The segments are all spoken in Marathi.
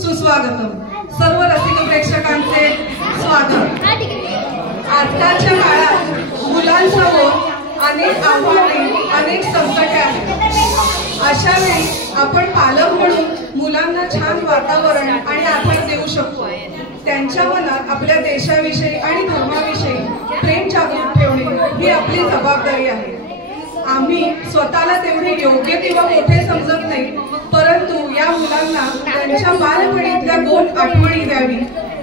सुस्वागतम. सर्व रसिक प्रेक्षकांचे स्वागत. आजकालच्या काळात मुलांसमोर अनेक आव्हाने, अनेक संकटे आहेत. अशा वेळी आपण पालक म्हणून मुलांना छान वातावरण आणि आधार देऊ शकतो. त्यांच्या मनात आपल्या देशाविषयी आणि धर्माविषयी प्रेम जागृत ठेवणे ही आपली जबाबदारी आहे. आम्ही स्वतःला तेवढे योग्य किंवा मोठे समजत नाही, परंतु या मुलांना त्यांच्या बालपणीतल्या गोड आठवणी द्यावी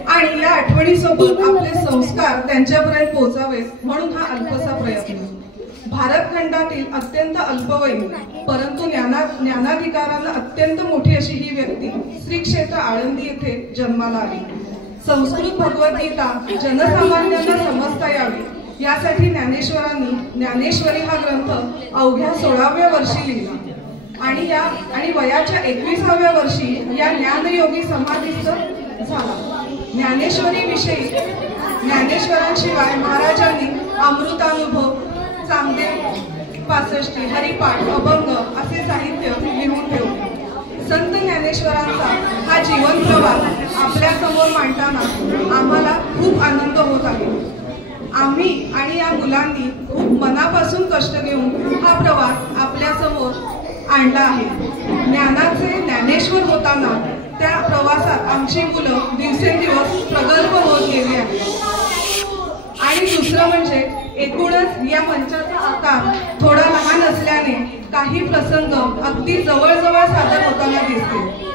आणि या आठवणीसोबत आपले संस्कार त्यांच्यापर्यंत पोहोचावेत म्हणून हा अल्पसा प्रयत्न. भारत खंडातील अत्यंत अल्पवयीन परंतु ज्ञानाधिकारानं अत्यंत मोठी अशी ही व्यक्ती श्री क्षेत्र आळंदी येथे जन्माला आली. संस्कृत भगवद्गीता जनसामान्यांना समजता यावी यासाठी ज्ञानेश्वरांनी ज्ञानेश्वरी हा ग्रंथ अवघ्या 16व्या वर्षी लिहिला आणि वयाच्या 21व्या वर्षी या ज्ञानयोगी समाधीस्थ झाला. ज्ञानेश्वरी विषयी ज्ञानेश्वरांशिवाय महाराजांनी अमृतानुभव, चांगदेव 65, हरिपाठ, अभंग असे साहित्य लिहून ठेवले. संत ज्ञानेश्वरांचा हा जीवन प्रवास आपल्या समोर मांडताना आम्हाला खूप आनंद होत आहे. आम्ही आणि या मुलांनी खूप मनापासून कष्ट घेऊन हा प्रवास आपल्या समोर आणला आहे. ज्ञानाचे ज्ञानेश्वर होताना त्या प्रवासात आमची मुलं दिवसेंदिवस प्रगल्भ होत गेली आहेत. आणि दुसरं म्हणजे एकूणच या मंचाचा आकार थोडा लहान असल्याने काही प्रसंग अगदी जवळजवळ सादर होताना दिसतील.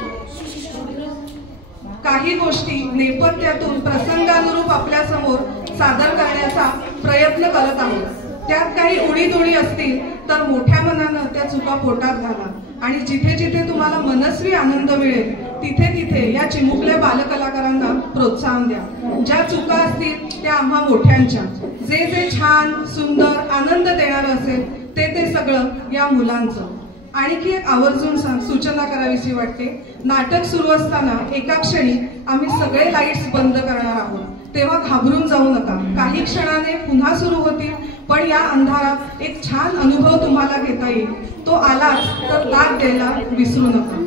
काही गोष्टी नेपथ्यातून प्रसंगानुरूप आपल्या समोर सादर करण्याचा प्रयत्न करत आहोत. त्यात काही उडीदोडी असतील तर मोठ्या मनानं त्या चुका पोटात घाला आणि जिथे जिथे तुम्हाला मनस्वी आनंद मिळेल तिथे तिथे या चिमुकल्या बालकलाकारांना प्रोत्साहन द्या. ज्या चुका असतील त्या आम्हा मोठ्यांच्या, जे जे छान सुंदर आनंद देणार असेल ते सगळं या मुलांचं. आणखी एक आवर्जून सूचना करावीशी वाटते. नाटक सुरू असताना एका क्षणी आम्ही सगळे लाईट्स बंद करणार आहोत, तेव्हा घाबरून जाऊ नका. काही क्षणाने पुन्हा सुरू होतील, पण या अंधारात एक छान अनुभव तुम्हाला घेता येईल. तो आलाच तर दाद द्यायला विसरू नका.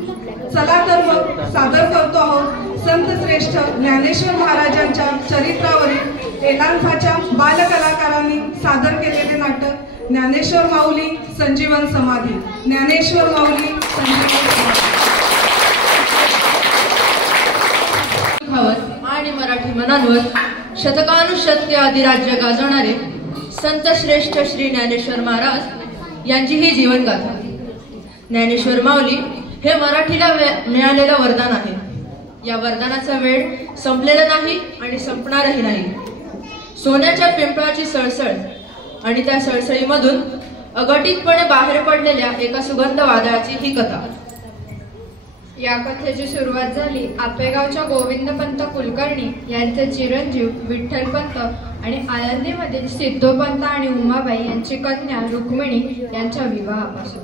चला तर मग सादर करतो आहोत संत श्रेष्ठ ज्ञानेश्वर महाराजांच्या चरित्रावरील एलान्फाच्या बालकलाकारांनी सादर केलेले नाटक ज्ञानेश्वर माऊली संजीवन समाधी. ज्ञानेश्वर माऊली संजीवन समाधी. आणि मराठी मनांवर शतकानुशतके अधिराज्य गाजवणारे संत श्रेष्ठ श्री ज्ञानेश्वर महाराज यांची ही जीवनगाथा. ज्ञानेश्वर माऊली हे मराठीला मिळालेलं वरदान आहे. या वरदानाचा वेळ संपलेला नाही आणि संपणारही नाही. सोन्याच्या पिंपळाची सळसळ आणि त्या सळसळीमधून अघटितपणे बाहेर पडलेल्या एका सुगंध वादळाची ही कथा. या कथेची सुरुवात झाली आपेगावच्या गोविंदपंत कुलकर्णी यांचे चिरंजीव विठ्ठलपंत आणि आळंदीमधील सिद्धोपंत आणि उमाबाई यांची कन्या रुक्मिणी यांच्या विवाहापासून.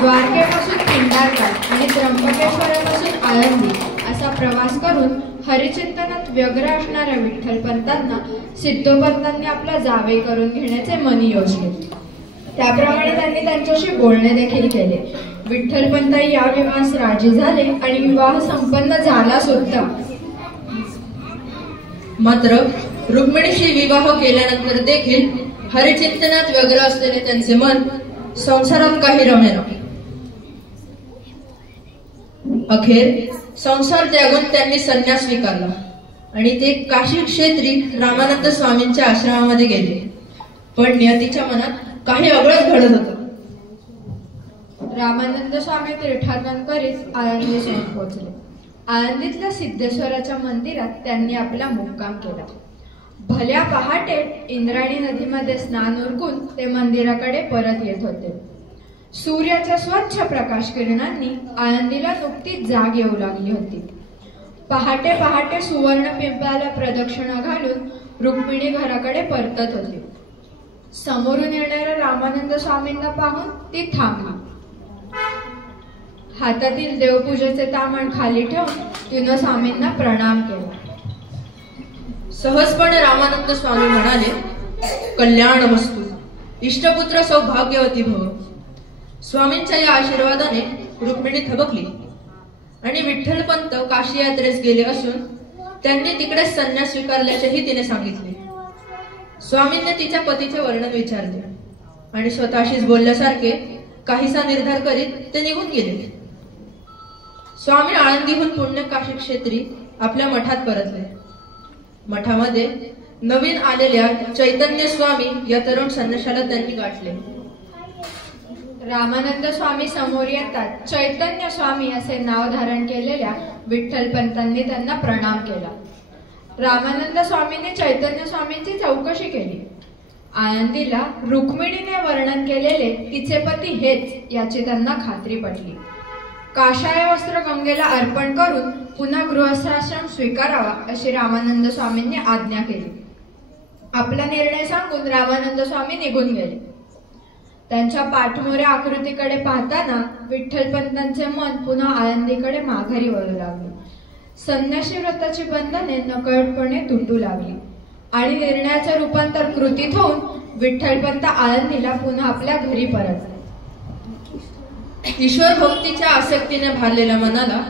द्वारकेपासून पिंडारकाठ आणि त्र्यंबकेश्वरापासून आळंदी असा प्रवास करून हरिचिंतनात व्यग्र असणाऱ्या विठ्ठलपंतांना सिद्धोपंतांनी आपला जावई करून घेण्याचे मनी योजले. त्याप्रमाणे त्यांनी त्यांच्याशी बोलणे देखील केले. विठ्ठलपंताई या विवाहास राजी झाले आणि विवाह संपन्न झाला सुद्धा. मात्र रुक्मिणीशी विवाह केल्यानंतर देखील हरिचिंतनात व्यग्र असलेले त्यांचे मन संसारात काही रमेना. अखेर संसार त्यागून त्यांनी संन्यास स्वीकारला आणि ते काशी क्षेत्री रामानंद स्वामींच्या आश्रमामध्ये गेले. पण नियतीच्या मनात काही अगळच घडत होतं. रामानंद स्वामी तीर्थाटन करीत आळंदीत पोहोचले. आळंदीतल्या सिद्धेश्वराच्या मंदिरात त्यांनी आपला मुक्काम केला. भल्या पहाटे इंद्रायणी नदीमध्ये स्नान उरकून ते मंदिराकडे परत येत होते. सूर्याच्या स्वच्छ प्रकाश किरणांनी आळंदीला नुकतीच जाग येऊ लागली होती. पहाटे पहाटे सुवर्ण पिंपळाला प्रदक्षिणा घालून रुक्मिणी घराकडे परतत होती. समोरून येणाऱ्या रामानंद स्वामींना पाहून ती थांबली. हातातील देवपूजेचे तामण खाली ठेवून तिनं स्वामींना प्रणाम केला. सहजपणे रामानंद स्वामी म्हणाले, कल्याणमस्तु, इष्टपुत्र सौभाग्यवती भव. स्वामींच्या या आशीर्वादाने रुक्मिणी थबकली आणि विठ्ठलपंत काशी यात्रेस गेले असून त्यांनी तिकडे संन्यास स्वीकारल्याचेही तिने सांगितले. स्वामींनी तिच्या पतीचे वर्णन विचारले आणि स्वतःशीच बोलल्यासारखे काहीसा निर्धार करीत ते निघून गेले. स्वामी आळंदीहून पुण्य काशी क्षेत्री आपल्या मठात परतले. मठामध्ये नवीन आलेल्या चैतन्य स्वामी या तरुण संन्याशाला त्यांनी गाठले. रामानंद स्वामी समोर येतात. चैतन्य स्वामी असे नाव धारण केलेल्या विठ्ठलपंतांनी त्यांना प्रणाम केला. रामानंद स्वामींनी चैतन्य स्वामींची चौकशी केली. आळंदीला रुक्मिणीने वर्णन केलेले तिचे पती हेच याची त्यांना खात्री पटली. काषाय वस्त्र गंगेला अर्पण करून पुन्हा गृहस्थाश्रम स्वीकारावा अशी रामानंद स्वामींनी आज्ञा केली. आपला निर्णय सांगून रामानंद स्वामी निघून गेले. त्यांच्या पाठमोऱ्या आकृतीकडे पाहताना विठ्ठलपंतांचे मन पुन्हा आळंदीकडे माघारी वळू लागले. संन्यासी व्रताची बंधने नकळतपणे तुटू लागली आणि निर्णयाचे रूपांतर कृतीत होऊन विठ्ठलपंत आळंदीला पुन्हा आपल्या घरी परतले. ईश्वर भक्तीच्या आसक्तीने भारलेल्या मनाला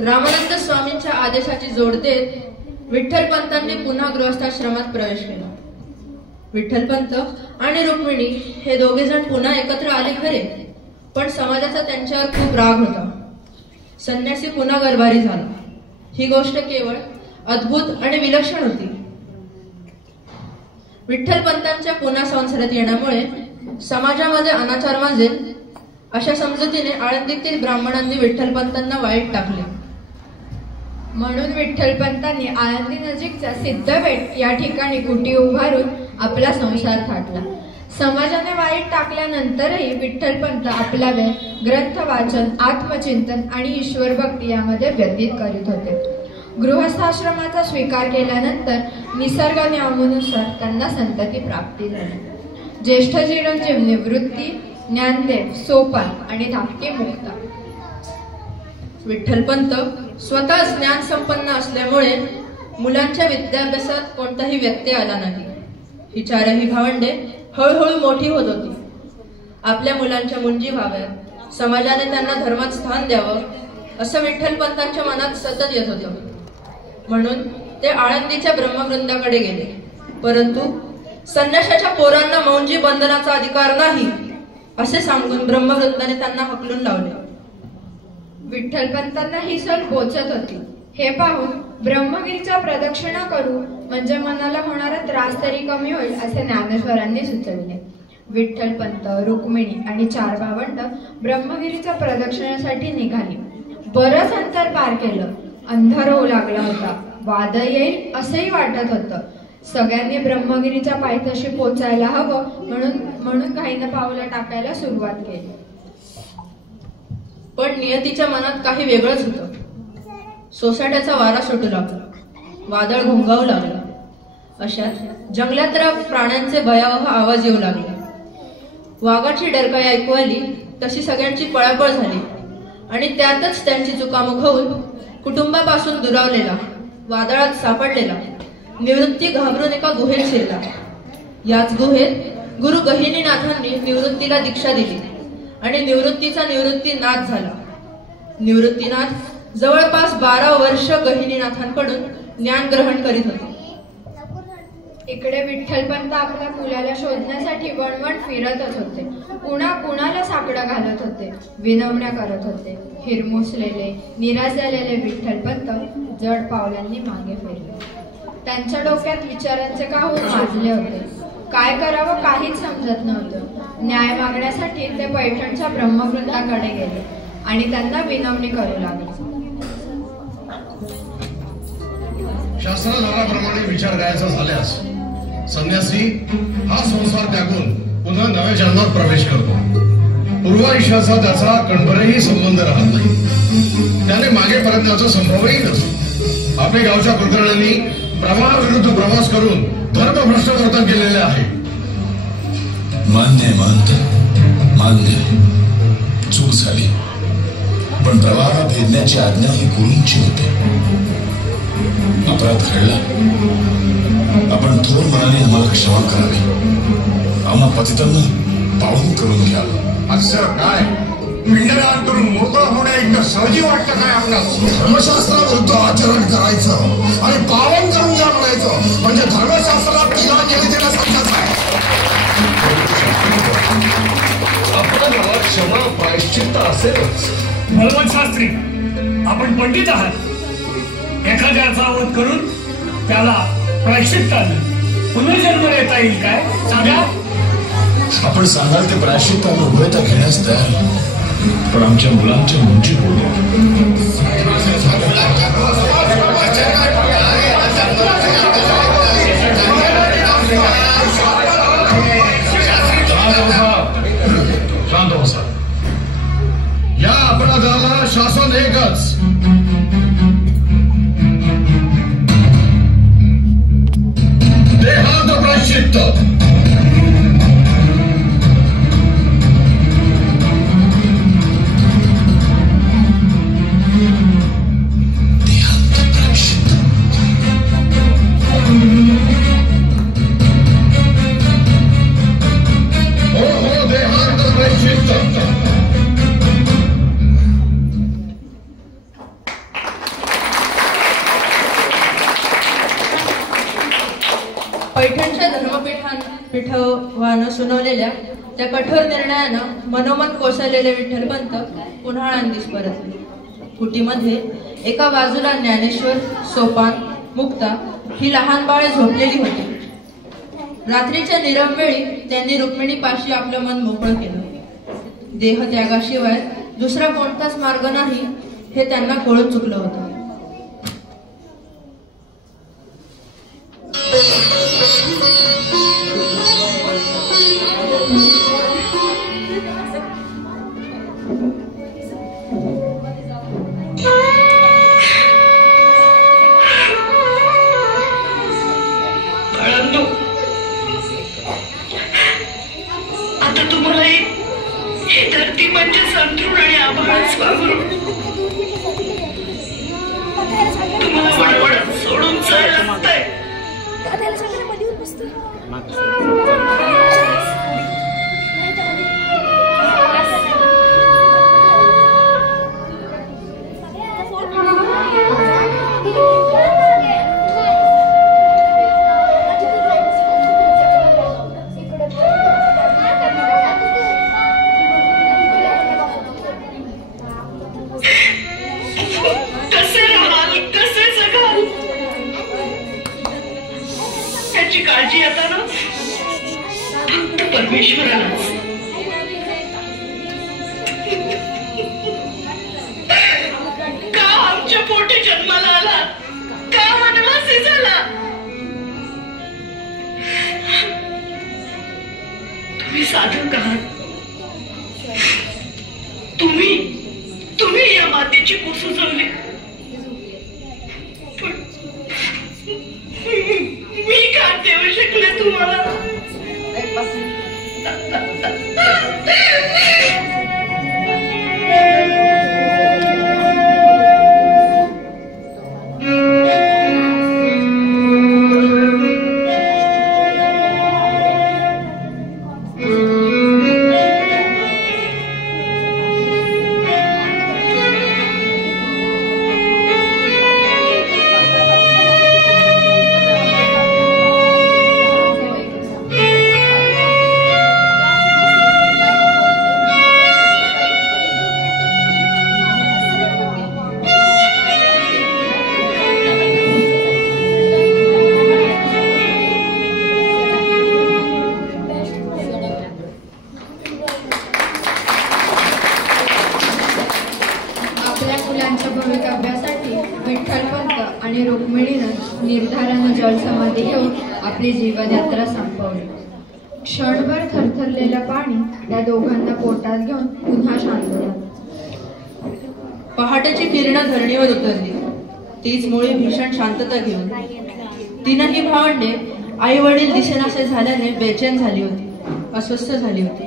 रामानंद स्वामींच्या आदेशाची जोड देत विठ्ठलपंतांनी पुन्हा गृहस्थाश्रमात प्रवेश केला. विठ्ठलपंत आणि रुक्मिणी हे दोघे जण पुन्हा एकत्र आले खरे, पण समाजाचा त्यांच्यावर खूप राग होता. संन्यासी पुन्हा गरबारी झाला. ही गोष्ट केवळ अद्भुत आणि विलक्षण होती. विठ्ठलपंतांच्या पुन्हा संसारात येण्यामुळे समाजामध्ये अनाचार माजेल अशा समजुतीने आळंदीतील ब्राह्मणांनी विठ्ठलपंतांना वाईट टाकले. म्हणून विठ्ठलपंतांनी आळंदी नजीकच्या सिद्धपेठ या ठिकाणी कुटी उभारून आपला संसार थाटला. समाजाने वाईट टाकल्यानंतरही विठ्ठलपंत आपला वेळ ग्रंथ वाचन, आत्मचिंतन आणि ईश्वर भक्ती यामध्ये व्यतीत करीत होते. गृहस्थाश्रमाचा स्वीकार केल्यानंतर निसर्ग नियमानुसार त्यांना संतती प्राप्ती झाली. ज्येष्ठ चिरंजीव निवृत्ती, ज्ञानदेव, सोपान आणि धाकटे मुक्ता. विठ्ठलपंत स्वतः ज्ञान संपन्न असल्यामुळे मुलांच्या विद्याभ्यासात कोणताही व्यत्यय आला नाही. ही चारही भावंडे हळूहळू मोठी होत होती. आपल्या मुलांच्या मुंजी व्हाव्यात, समाजाने त्यांना धर्मात स्थान द्यावं असं विठ्ठलपंतांच्या मनात सतत येत होतं. म्हणून ते आळंदीच्या ब्रह्मवृंदाकडे गेले. परंतु संन्याशाच्या पोरांना मौंजी बंधनाचा अधिकार नाही असे सांगून ब्रह्मवृंदाने त्यांना हकलून लावले. विठ्ठलपंतांना ही सल पोचत होती. हे पाहून ब्रह्मगिरीच्या प्रदक्षिणा करू म्हणजे मनाला होणारा त्रास तरी कमी होईल असे ज्ञानेश्वरांनी सुचविले. विठ्ठलपंत, रुक्मिणी आणि 4 भावंड ब्रह्मगिरीच्या प्रदक्षिणेसाठी निघाली. बरंच अंतर पार केलं. अंधार होऊ लागला होता. वादळ येईल असंही वाटत होतं. सगळ्यांनी ब्रह्मगिरीच्या पायथ्याशी पोचायला हवं म्हणून घाईनं पावलं टाकायला सुरुवात केली. पण नियतीच्या मनात काही वेगळंच होतं. सोसाट्याचा वारा सुटू लागला. वादळ घोंगावू लागला. अशात जंगलातल्या प्राण्यांचे भयावह आवाज येऊ लागले. वाघाची डरकाळी ऐकू आली तशी सगळ्यांची पळापळ झाली आणि त्यातच त्यांची चुकामुक होऊन कुटुंबापासून दुरावलेला, वादळात सापडलेला निवृत्ती घाबरून एका गुहेत शिरला. याच गुहेत गुरु गहिनीनाथांनी निवृत्तीला दीक्षा दिली आणि निवृत्तीचा निवृत्तीनाथ झाला. निवृत्तीनाथ जवळपास 12 वर्ष गहिनीनाथांकडून ज्ञान ग्रहण करीत होते. इकडे विठ्ठलपंत आपल्या मुलाला शोधण्यासाठी वणवण फिरतच होते. कुणाला साकडं घालत होते, विनवण्या करत होते. हिरमुसलेले, निराश झालेले विठ्ठलपंत जड पावलांनी मागे फिरले. त्यांच्या डोक्यात विचारांचे काहूर माजले होते. काय करावं काहीच समजत नव्हतं. न्याय मागण्यासाठी ते पैठणच्या ब्रह्मवृंदाकडे गेले आणि त्यांना विनवणी करू लागले. शास्त्रधर्माप्रमाणे विचार करायचा झाल्यास संन्यासी हा संसार त्यागून पुन्हा नव्या जन्मात प्रवेश करतो. पूर्वायुष्याचा त्याचा कणभरही संबंध राहत नाही. त्याने मागे परतण्याचा संभवही नसतो. आपल्या गावच्या कुलकर्ण्यांनी प्रवाहाविरुद्ध प्रवास करून धर्मभ्रष्ट वर्तन केलेले आहे. मान्य चूक झाली, पण प्रवाह भेदण्याची आज्ञा ही गुरूंची होती. अपराध घडला, आपण थोर मनाने आम्हाला क्षमा करावी. आम्हा पतितांना पावून करून घ्यावं. असं काय पिंडदान मोकळं होण्या इतकं सहजी वाटतं काय आपल्यास? धर्मशास्त्राविरुद्ध आचरण करायचं आणि पावन गंगा म्हणायचं म्हणजे धर्मशास्त्राला टीका केली देण्यासारखंच आहे. आपल्या गावात क्षमा प्रायश्चित्त असेलच. बलवंत शास्त्री, आपण पंडित आहात. एखाद्याचा वध करून त्याला प्रायश्चित्तानं पुनर्जन्म देता येईल काय? सांगा. आपण सांगाल ते प्रायश्चित्तानं उभयता घेण्यास तयार, पण आमच्या मुलांच्या मुंजी बोलू. शांत बसा. या अपराधाला शासन एकच, देहांत प्रायश्चित्त. पैठणच्या धर्मपीठानं सुनावलेल्या त्या कठोर निर्णयानं मनोमन कोसळलेले विठ्ठलपंत पुन्हा आळंदीस परतले. कुटीमध्ये एका बाजूला ज्ञानेश्वर, सोपान, मुक्ता ही लहान बाळे झोपलेली होती. रात्रीच्या नीरव वेळी त्यांनी रुक्मिणीपाशी आपलं मन मोकळं केलं. देहत्यागाशिवाय दुसरा कोणताच मार्ग नाही हे त्यांना कळून चुकलं होतं. आता तुम्हाला ही धरती म्हणजे संतृण आणि आभाळच वावरून तुम्हाला वडवड सोडून जायला लागतंय. कसे राहाल, कसे जगाल याची काळजी आता ना फक्त परमेश्वरालाच. का आमच्या पोटी जन्माला आला, का वनवासी झाला? तुम्ही साधक आहात. तुम्ही या मातेची कुसुजवली, पण मी का देऊ शकले तुम्हाला? भवितव्यासाठी विठ्ठलपंत आणि रुक्मिणीनं निर्धारानं जलसमाधी घेऊन आपली जीवनयात्रा संपवली. क्षणभर थरथरलेलं पाणी त्या दोघांना पोटात घेऊन पुन्हा शांत झालं. पहाटेची किरणं धरणीवर उतरली. तीच मुळे भीषण शांतता घेऊन तीनही भावंडे आई वडील दिसेनासे झाल्याने बेचैन झाली होती, अस्वस्थ झाली होती.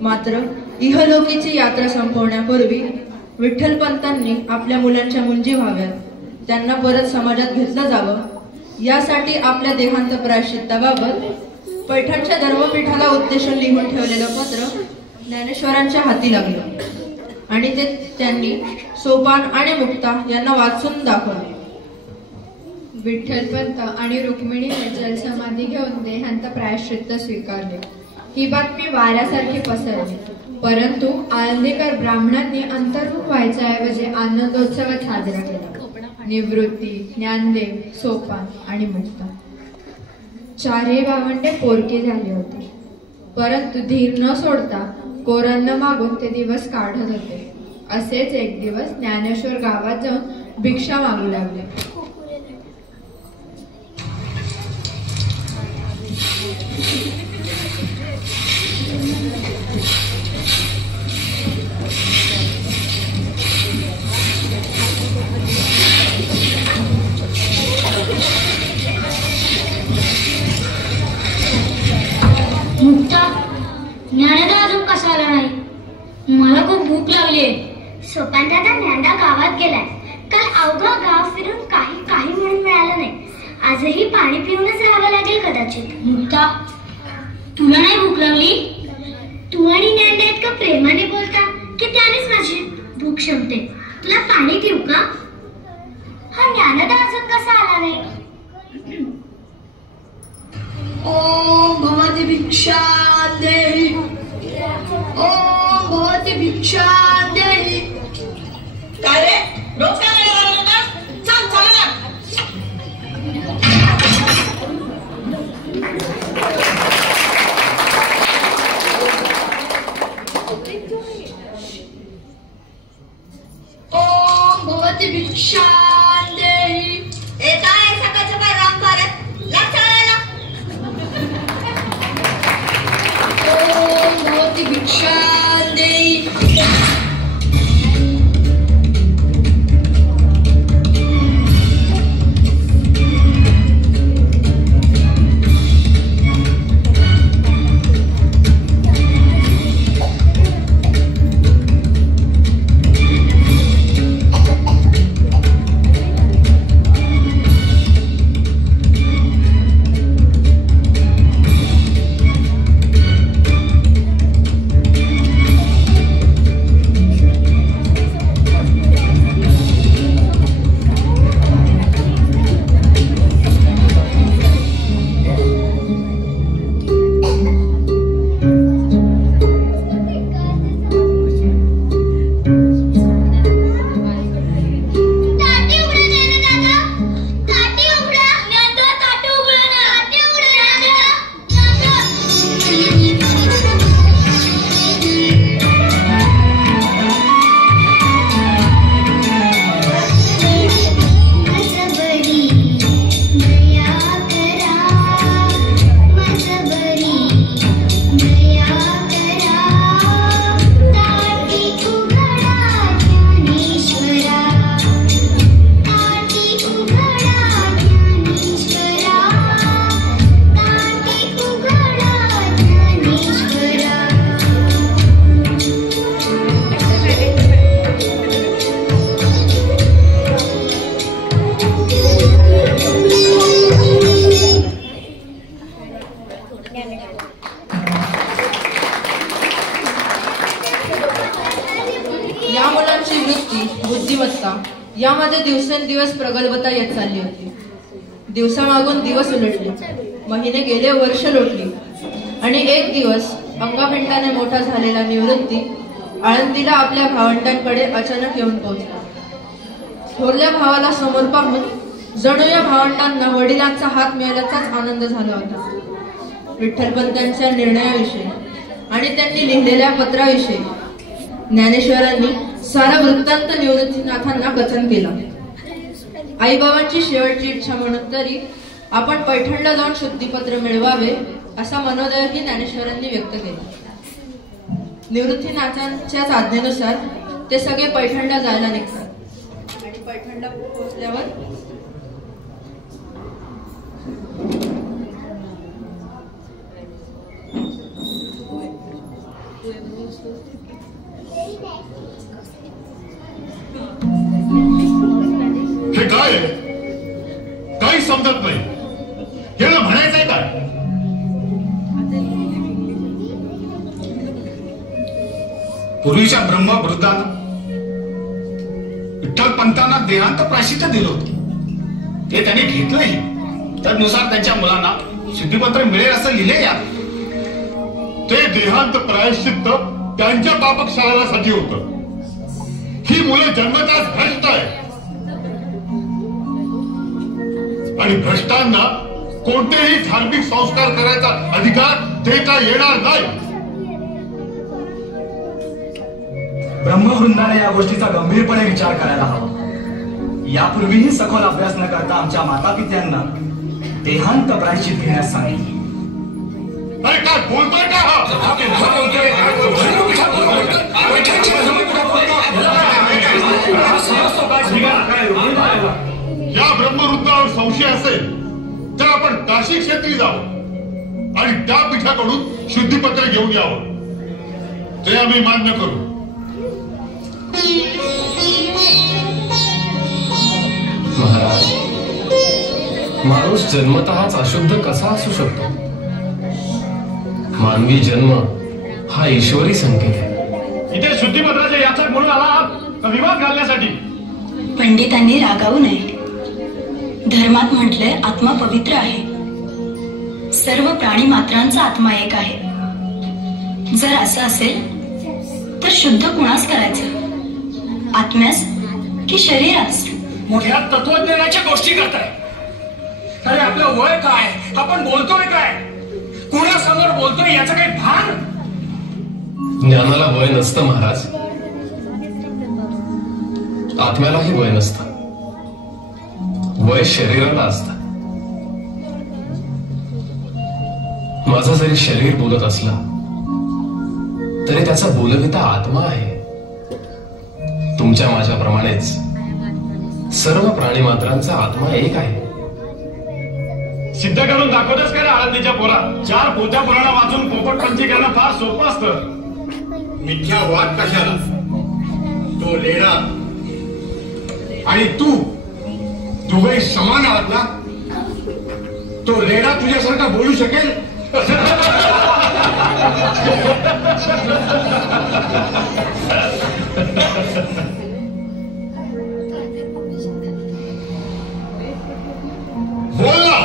मात्र इहलोकीची यात्रा संपवण्यापूर्वी विठ्ठलपंतांनी आपल्या मुलांच्या मुंजी व्हाव्यात, त्यांना परत समाजात घेतलं जावं, यासाठी आपल्या देहांत प्रायश्चित्ताबाबत पैठणच्या धर्मपीठाला उद्देशून लिहून ठेवलेलं पत्र ज्ञानेश्वरांच्या हाती लागलं. आणि ते त्यांनी सोपान आणि मुक्ता यांना वाचून दाखवले. विठ्ठलपंत आणि रुक्मिणीने जलसमाधी घेऊन देहांत प्रायश्चित्त स्वीकारले. ही बातमी वाऱ्यासारखी पसरली, परंतु आळंदीकर ब्राह्मणांनी अंतर्मुख व्हायच्या ऐवजी आनंदोत्सवात साजरा केला. निवृत्ती, ज्ञानदेव, सोपान आणि मुक्ता चारही भावंडे पोरके झाले होते, परंतु धीर न सोडता कोरांना मागून ते दिवस काढत होते. असेच एक दिवस ज्ञानेश्वर गावात जाऊन भिक्षा मागू लागले. मुक्ता, ज्ञानदा अजून कसा आला नाही? मला खूप भूक लागलीये. सोपान दादा ज्ञानदा गावात गेलाय. काल अवघा गाव फिरून काही म्हणून मिळालं नाही. आजही पाणी पिऊनच राहावं लागेल कदाचित. मुक्ता, तुला नाही भूक लागली? तू आणि ज्ञानदा इतकं प्रेमाने बोलता की त्यानेच माझी भूक शमते. तुला पाणी देऊ का? हा ज्ञानदा अजून कसा आला नाही? ओम भवती भिक्षा देहि, ओम भवती भिक्षा देहि. काय रे, रोज काय लागला? चल चला ना. ओम भवती भिक्षा देहि. काय सकाळच्या बाहेर राम भारत लक्षाला. ओम भवती भिक्षा देहि. या मुलांची वृत्ती, बुद्धिमत्ता यामध्ये दिवसेंदिवस प्रगल्भता येत चालली होती. दिवसामागून दिवस उलटले, महिने गेले, वर्ष लोटली आणि एक दिवस अंगापिंडाने मोठा झालेला निवृत्ती आळंदीला आपल्या भावंडांकडे अचानक येऊन पोहोचला. थोरल्या भावाला समोर पाहून जणू या भावंडांना वडिलांचा हात मिळाल्याचाच आनंद झाला होता. विठ्ठलपंतांच्या निर्णयाविषयी आणि त्यांनी लिहिलेल्या पत्राविषयी ज्ञानेश्वरांनी सारा वृत्तांत निवृत्तीनाथांना कथन केला. आईबाबांची शेवटची इच्छा म्हणून तरी आपण पैठणला जाऊन शुद्धीपत्र मिळवावे असा मनोदयही ज्ञानेश्वरांनी व्यक्त केला. निवृत्तीनाथांच्या आज्ञेनुसार ते सगळे पैठणला जायला निघतात आणि पैठणला पोहोचल्यावर हे काय आहे? काही समजत नाही. याला म्हणायचंय काय? पूर्वीच्या ब्रह्मवृद्धांना देहांत प्रायश्चित्त दिलं होतं, ते त्यांनी घेतलंही. त्यानुसार त्यांच्या मुलांना शुद्धीपत्र मिळेल असं लिहिले यात. ते देहांत प्रायश्चित्त त्यांच्या पापक्षालासाठी होतं. ही मुलं जन्मताच भ्रष्ट आहे आणि भ्रष्टांना कोणतेही धार्मिक संस्कार करायचा अधिकार देता येणार नाही. ब्रह्मवृंदाने या गोष्टीचा गंभीरपणे विचार करायला हवा. यापूर्वीही सखोल अभ्यास न करता आमच्या माता पित्यांना देहांत प्रायश्चित घेण्यास सांगितले. अरे काय बोलतोय का? या ब्रह्मवृंदावर संशय असेल तर आपण काशी क्षेत्री जावं आणि त्या पीठाकडून शुद्धीपत्र घेऊन यावं. ते आम्ही मान्य करू. महाराज, माणूस जन्मतःच अशुद्ध कसा असू शकतो? मानवी जन्म हा ईश्वरी संकेत आहे. इथे शुद्धीपत्राचे याचक म्हणून आला विवाद घालण्यासाठी. पंडितांनी रागावू नये. धर्मात म्हटलंय आत्मा पवित्र आहे. सर्व प्राणी मात्रांचा आत्मा एक आहे. जर असं असेल तर शुद्ध कुणास करायचं, आत्म्यास की शरीरास? मोठ्या तत्वज्ञानाच्या गोष्टी करताय. अरे आपलं वय काय, आपण बोलतोय काय, कुणासमोर बोलतोय याचं काही भान? ज्ञानाला वय नसतं महाराज, आत्म्यालाही वय नसतं. वय शरीराला असतं. माझं जरी शरीर बोलत असलं तरी त्याचा बोलविता आत्मा आहे. तुमच्या माझ्याप्रमाणेच सर्व प्राणी मात्रांचा आत्मा एक आहे. सिद्ध करून दाखवतच काय आळंदीच्या पोरा? 4 पोथ्या पुराणा वाचून पोपटपंची करणं फार सोपं असतं. मिथ्या वाद कशाला? तो लेणा आणि तू दोघे समान आहात ना? तो लेणा तुझ्यासारखा बोलू शकेल? बोल ना.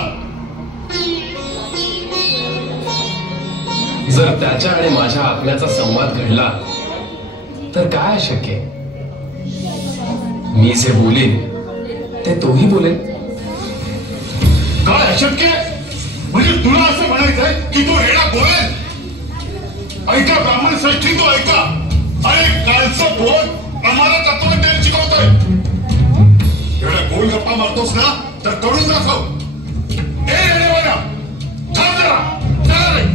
जर त्याच्या आणि माझ्या आत्म्याचा संवाद घडला तर काय अशक्य? मी जे बोलेन ते तोही बोलेन. काय अशक्य? म्हणजे तुला असं म्हणायचंय की तो रेडा बोलेल? ऐका ब्राह्मण श्रेष्ठी, तो ऐका. अरे कालचं बोल आम्हाला तत्वज्ञान शिकवतोय. एवढ्या गोल गप्पा मारतोस ना तर करून दाखव. हे रेडेवाला थांब जरा. चला रे.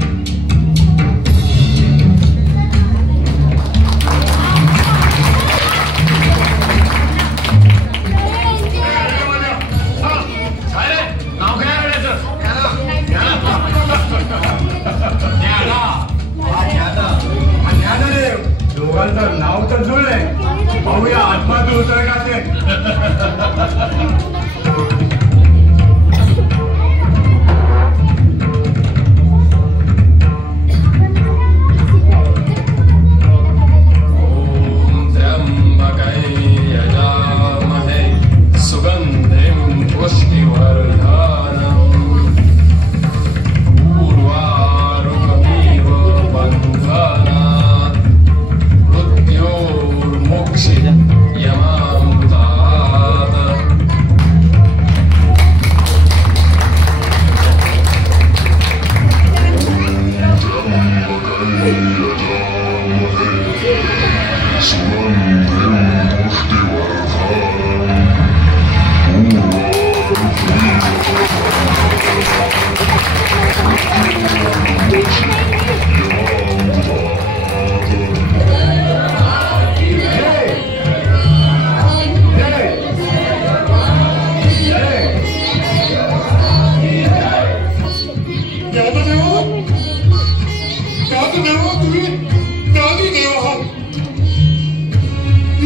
दोघांचं नाव तर जुळलंय. पाहूया आत्मा जुळतोय का ते.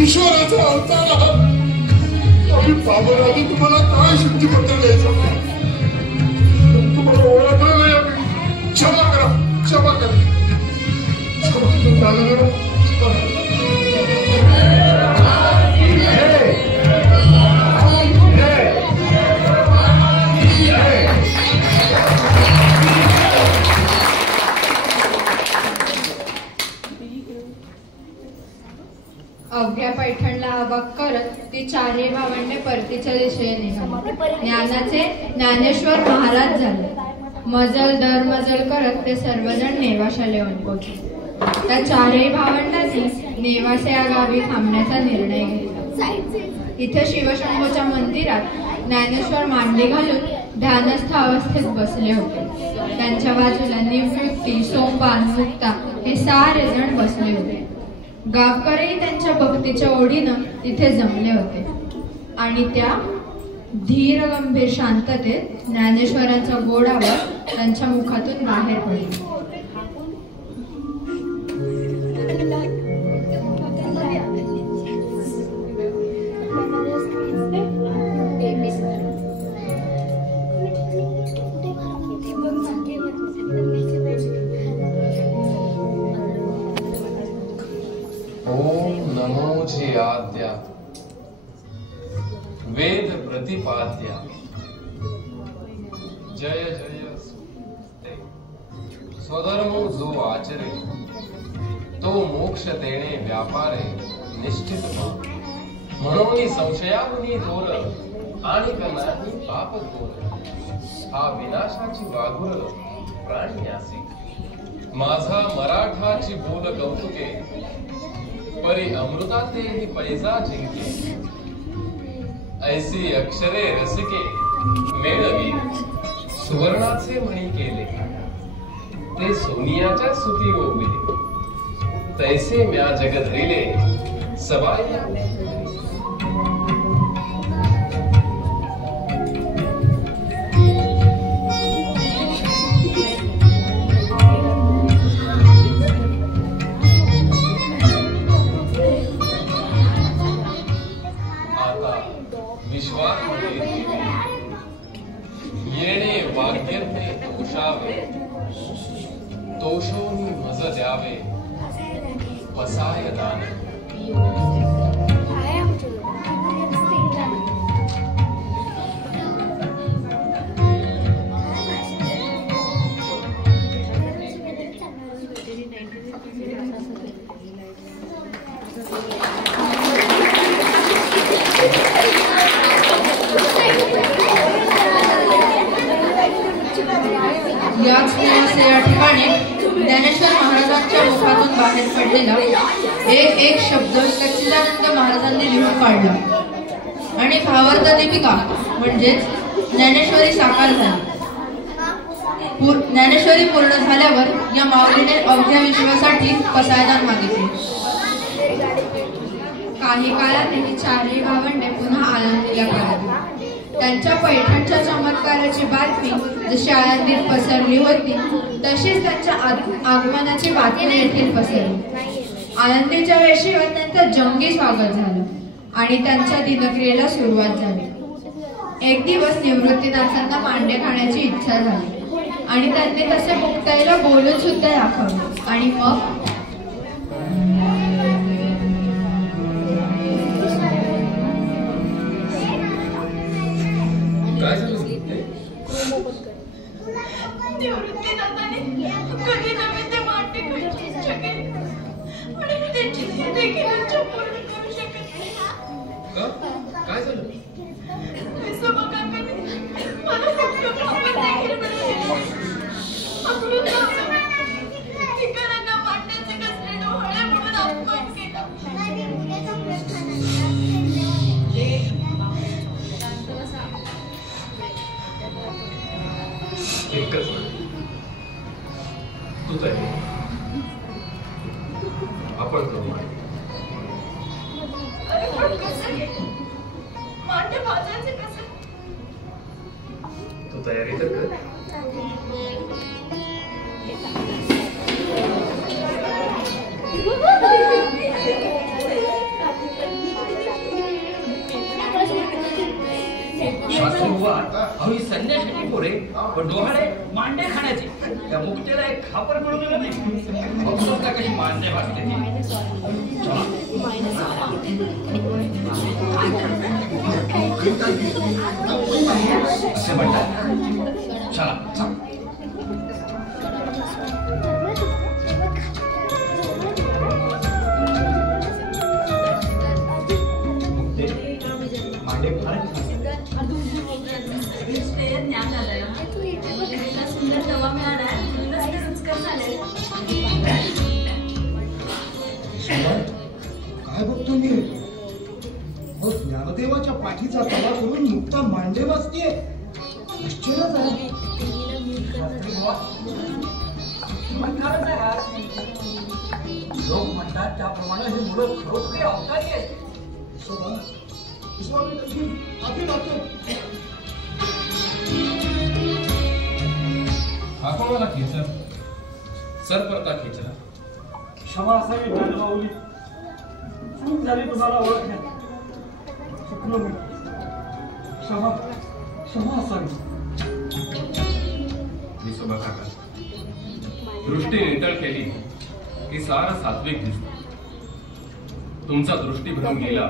ईश्वराचा अवतार आहात. आम्ही बाबराने तुम्हाला काय शुद्धीपत्र द्यायचं? तुम्हाला ओळखलं नाही आम्ही. क्षमा करा, क्षमा करा. क्षमा करा. परतीच्या दिशेने निघाले. ज्ञानाचे ज्ञानेश्वर महाराज झाले. मजल दर मजल करत ते सर्वजण नेवाशालेवर पोहोचले. त्या चारही भावंडांनी नेवासे या गावी थांबण्याचा निर्णय घेतला. इथे शिवशंभूच्या मंदिरात ज्ञानेश्वर मांडी घालून ध्यानस्थ अवस्थेत बसले होते. त्यांच्या बाजूला निवृत्ती, सोपान, मुक्ता हे सारे जण बसले होते. गावकरही त्यांच्या भक्तीच्या ओढीनं तिथे जमले होते आणि त्या धीर गंभीर शांततेत ज्ञानेश्वरांचा गोड आवाज त्यांच्या मुखातून बाहेर पडला. आद्या वेद प्रतिपाद्या जय जय स्वधर्म जो आचरे तो मोक्ष देणे व्यापारे निश्चित म्हणून संशयावनी थोर आणि नाही पाप थोर हा विनाशाची वाघुर प्राण्यासी माझा मराठाची बोल कौतुके परी अमृतातेही पैजा जिंके ऐसी अक्षरे रसिके मेळवी सुवर्णाचे मणी केले ते सोनियाच्या सुती ओविले तैसे म्या जगधरिले सबाई येणे वाग्यते उषावे तोषोनी मज द्यावे पसाय दान याच या ठिकाणी ज्ञानेश्वर महाराजांच्या मुखातून बाहेर पडलेला एक शब्द सच्चिदानंद महाराजांनी लिहून काढला आणि भावार्थ दीपिका म्हणजेच ज्ञानेश्वरी साकार झाली. ज्ञानेश्वरी पूर्ण झाल्यावर या माऊलीने अवघ्या विश्वासाठी पसायदान मागितले. काही काळात ही चारही भावंडे पुन्हा आळंदीला परतली. त्यांच्या पैठणच्या चमत्काराची बातमी जशी आळंदीत पसरली होती तशीच त्यांच्या आगमनाची बातमी येथील पसरली. आळंदीच्या वेशीवर त्यांचं जंगी स्वागत झालं आणि त्यांच्या दिनक्रियेला सुरुवात झाली. एक दिवस निवृत्तीनाथांना मांडे खाण्याची इच्छा झाली आणि त्यांनी तसे मुक्ताईला बोलून सुद्धा दाखवले आणि मग निवृत्तीनाथाने कधी नव्हे ते मांडे खायची इच्छा केली आणि मी त्यांची देखील इच्छा पूर्ण करू शकत नाही. काय झालं? मला फक्त आपण देखील मिळाले. ठिकाणांना मांडण्याचे कसले डोळे म्हणून अपमान केला. एकच तू तरी आपण करू मांडे भाजायचे कसे? तू तयारी तर कर. संन्याशाची पोरे पण डोहाळे मांडे खाण्याचे त्या मुक्तेला एक खापर मिळून दिलं नाही. बघतो का कशी मांडे भाजते असे म्हणतात. चला मांडे फार ज्ञान आलंय सुंदर दवा मिळाला काय बघतो मी? ज्ञानदेवाच्या पाठीचा तवा करून मुक्ता मांडे वाचतीये. आश्चर्य झालं. लोक म्हणतात त्याप्रमाणे हे मुलं खरोखरी अवतारी आहेत. हा कोणाला खेचला? सर परता खेचला. क्षमा असावी ज्ञानमाऊली, चूक झाली तुम्हाला ओळखण्यात. चुकलो मी. क्षमा क्षमा असावी. विसोबा काका, दृष्टी नितळ केली की सारं सात्विक दिसतं. तुमचा दृष्टीभ्रम गेला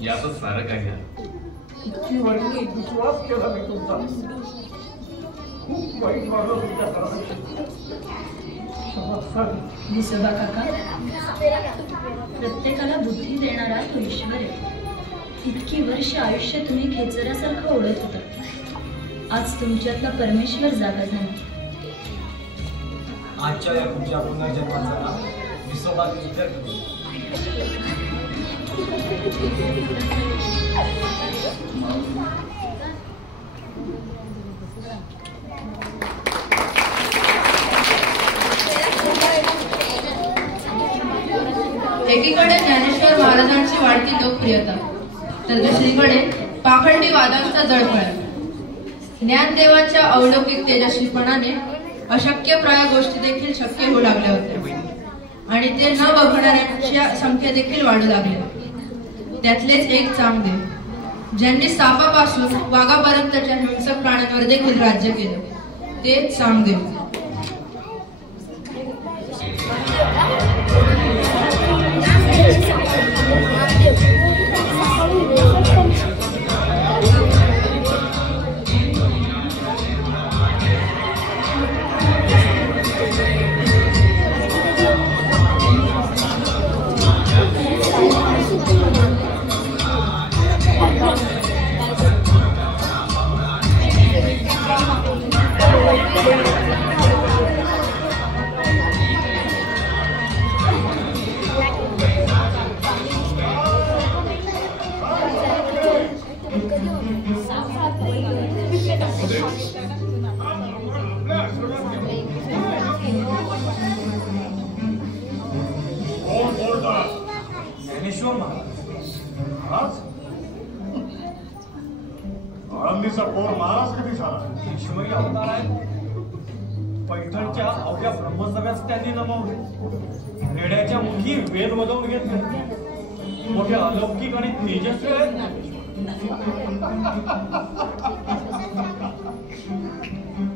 यातच सारं काय झालं. इतकी वर्षी विश्वास केला मी तुमचा. खूप वाईट वागलं तुमच्या घरात. विसोबा काका, प्रत्येकाला बुद्धी देणारा तो ईश्वर आहे. इतकी वर्ष आयुष्य तुम्ही खेचरासारखं ओढत होता. आज तुमच्यातला परमेश्वर जागा झाला. आजच्या या तुमच्या पुनर्जन्माचा विसोबा विचार करतो. एकीकडे ज्ञानेश्वर महाराजांची वाढती लोकप्रियता, तर दुसरीकडे पाखंडी वादांचा जळफळ. ज्ञानदेवांच्या अलौकिक तेजस्वीपणाने अशक्यप्राय गोष्टी देखील शक्य होऊ लागल्या होत्या आणि ते न बघणाऱ्यांची संख्या देखील वाढू लागली. त्यातलेच एक चांगदेव, ज्यांनी सापापासून वाघापर्यंतच्या हिंसक प्राण्यांवर देखील राज्य केलं, ते चांगदेव. ज्ञानेश्वर महाराज, आळंदीचा पोर महाराज कधी झाला? ईश्वरी अवतार आहे. पैठणच्या अवघ्या ब्रह्मसभ्याच त्यांनी नमवले. रेड्याच्या मुखी वेद वजवून घेतले. मोठे अलौकिक आणि तेजस्वी आहेत.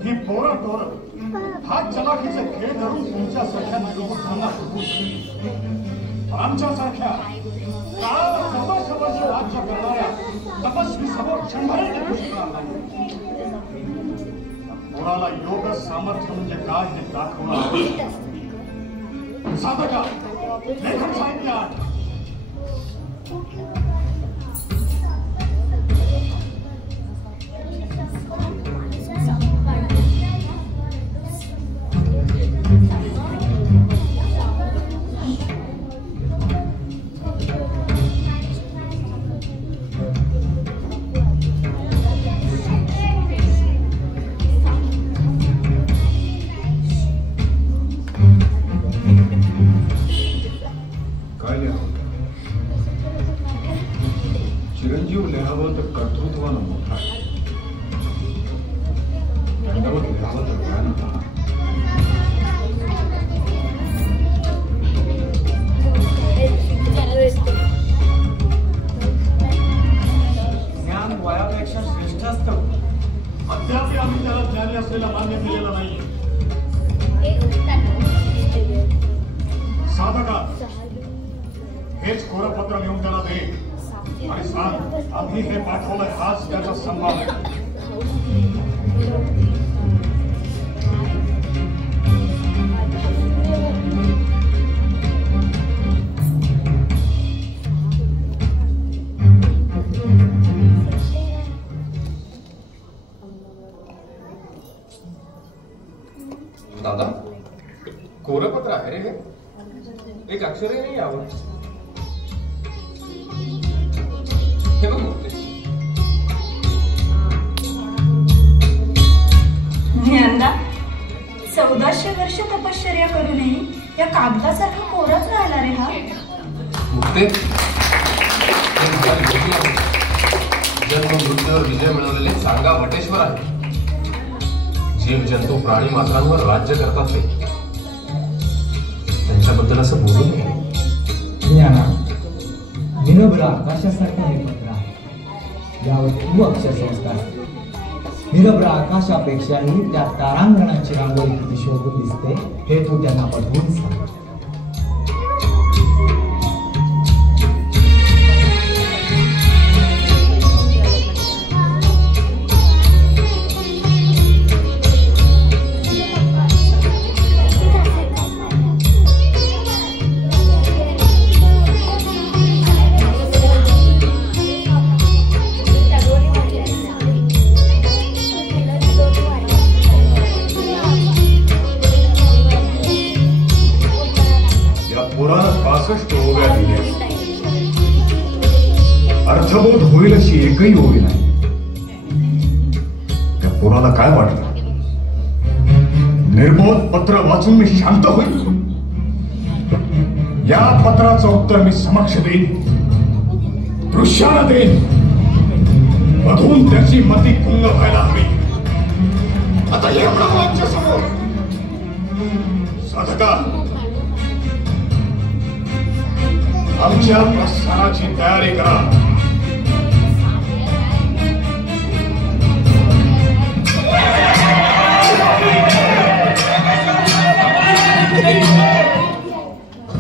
ही पोरं टोरं हात चलाखीचे खेळ धरून तुमच्यासारख्या निरोधांना आमच्यासारख्या काळावर राज्य करणाऱ्या तपस्वी समोर क्षणभरही टिकू शकणार नाही. पोराला योग सामर्थ्य म्हणजे काय हे दाखवणार. साधका लेखन साहित्य चिरंजीव लिहावं तर कर्तृत्वानं मोठा आहे. दंडवत लिहावं तर ज्ञान होता. ज्ञान वयापेक्षा श्रेष्ठ असतं. अद्याप आम्ही त्याला ज्ञानी असलेला मान्य केलेला नाहीये. साधका हेच कोरपत्र लिहून त्याला दे आणि सांग आम्ही हे पाठवलंय हाच त्याचा सन्मान आहे. काय रे? एक अक्षरही नाही यावं. हे बघ ज्ञानदा, 1400 वर्ष तपश्चर्या करूनही या कागदासारखा कोराच राहिला रे हा. मुक्ते, जन्म मृत्यूवर विजय मिळवलेले सांगा वटेश्वर आहे. जीव जंतू प्राणी मात्रांवर राज्य करतात ते. त्यांच्याबद्दल असं बोलू नये. ज्ञाना, निरभ्र आकाशासारखं हे पत्र आहे. यावर तू अक्षरसंस्कार. निरभ्र आकाशापेक्षाही त्या तारांगणाची रांगोळी किती शोभून दिसते हे तू त्यांना पटवून सांग. अर्थबोध होईल अशी एकही ओवी नाही. त्या पोराला काय वाटलं? निर्बोध पत्र वाचून मी शांत होईल? या पत्राचं उत्तर मी समक्ष देईन, दृश्याला देईन. बघून त्याची मती कुंग व्हायला हवी. आता एवढं आमच्या समोर साधका, आमच्या प्रस्थानाची तयारी करा.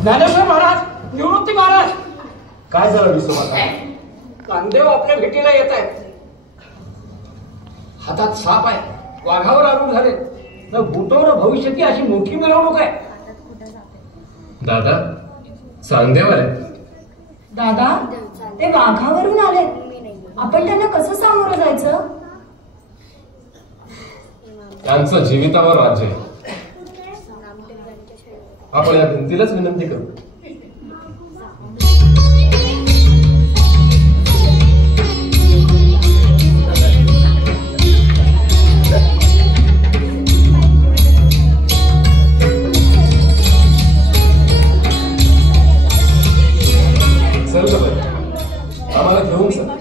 ज्ञानेश्वर महाराज, निवृत्ती महाराज. काय झालं विश्वनाथ? नामदेव आपल्या भेटीला येत आहेत. हातात साप आहे, वाघावर आरूढ झाले. न भूतो न भविष्यती अशी मोठी मिरवणूक आहे. दादा, चांगदेव आले. दादा, ते वाघावरून आले. आपण त्यांना कसं सामोरं जायचं? त्यांचं जीवितावर राज्य आहे. आपण या भिंतीलाच विनंती करू. चल ग बाई, आम्हाला घेऊन चल.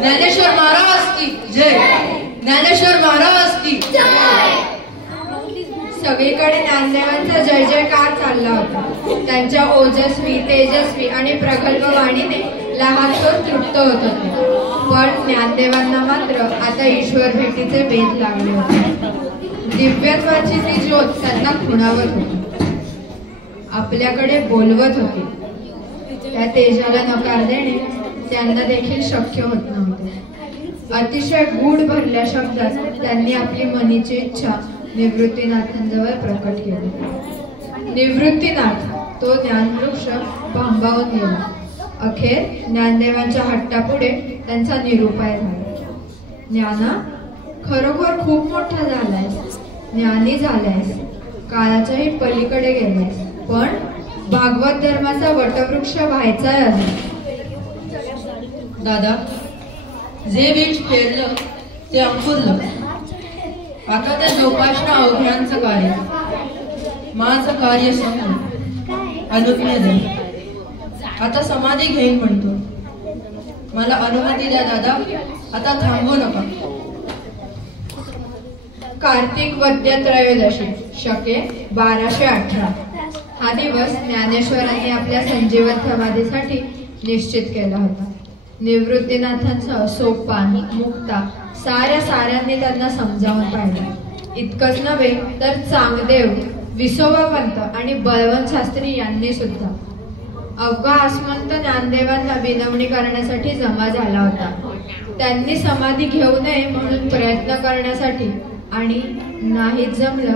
ज्ञानेश्वर महाराज की जय. ज्ञानेश्वर महाराज की जय. सगळीकडे ज्ञानदेवांचा जय जयकार चालला होता. त्यांच्या ओजस्वी, तेजस्वी आणि प्रगल्भ वाणीने लहान थोर तृप्त होत होते. पण ज्ञानदेवांना मात्र आता ईश्वर भेटीचे वेध लागले होते. दिव्यत्वाची ती ज्योत त्यांना खुणावत होती, आपल्याकडे बोलवत होती. त्या तेजाला नकार देणे त्यांना देखील शक्य होत नव्हते. अतिशय गूढ भरल्या शब्दात त्यांनी आपली मनीची इच्छा निवृत्तीनाथांजवळ प्रकट केली. निवृत्तीनाथ तो ज्ञानवृक्ष भांबावून गेला. अखेर ज्ञानदेवांच्या हट्टापुढे त्यांचा निरुपाय झाला. ज्ञाना, खरोखर खूप मोठा झालायस, ज्ञानी झालायस, काळाच्याही पलीकडे गेलायस, पण भागवत धर्माचा वटवृक्ष व्हायचाय अजून. दादा, जे बीज पेरलं ते अंकुरलं. आता ते जोपासणं अवघ्यांचं कार्य. माझं कार्य संपलं. अनुज्ञा दे. आता समाधी घेईन म्हणतो. मला अनुमती द्या दादा, आता थांबवू नका. कार्तिक वद्य त्रयोदशी शके 1218 हा दिवस ज्ञानेश्वरांनी आपल्या संजीवन समाधीसाठी निश्चित केला होता. निवृत्तीनाथांसह सोपान, मुक्ता साऱ्यांनी त्यांना समजावून पाहिलं. इतकंच नव्हे तर चांगदेव, विसोबा पंत आणि बळवंत शास्त्री यांनी सुद्धा. अवघा आसमंत ज्ञानदेवांना विनवणी करण्यासाठी जमा झाला होता. त्यांनी समाधी घेऊ नये म्हणून प्रयत्न करण्यासाठी आणि नाहीच जमलं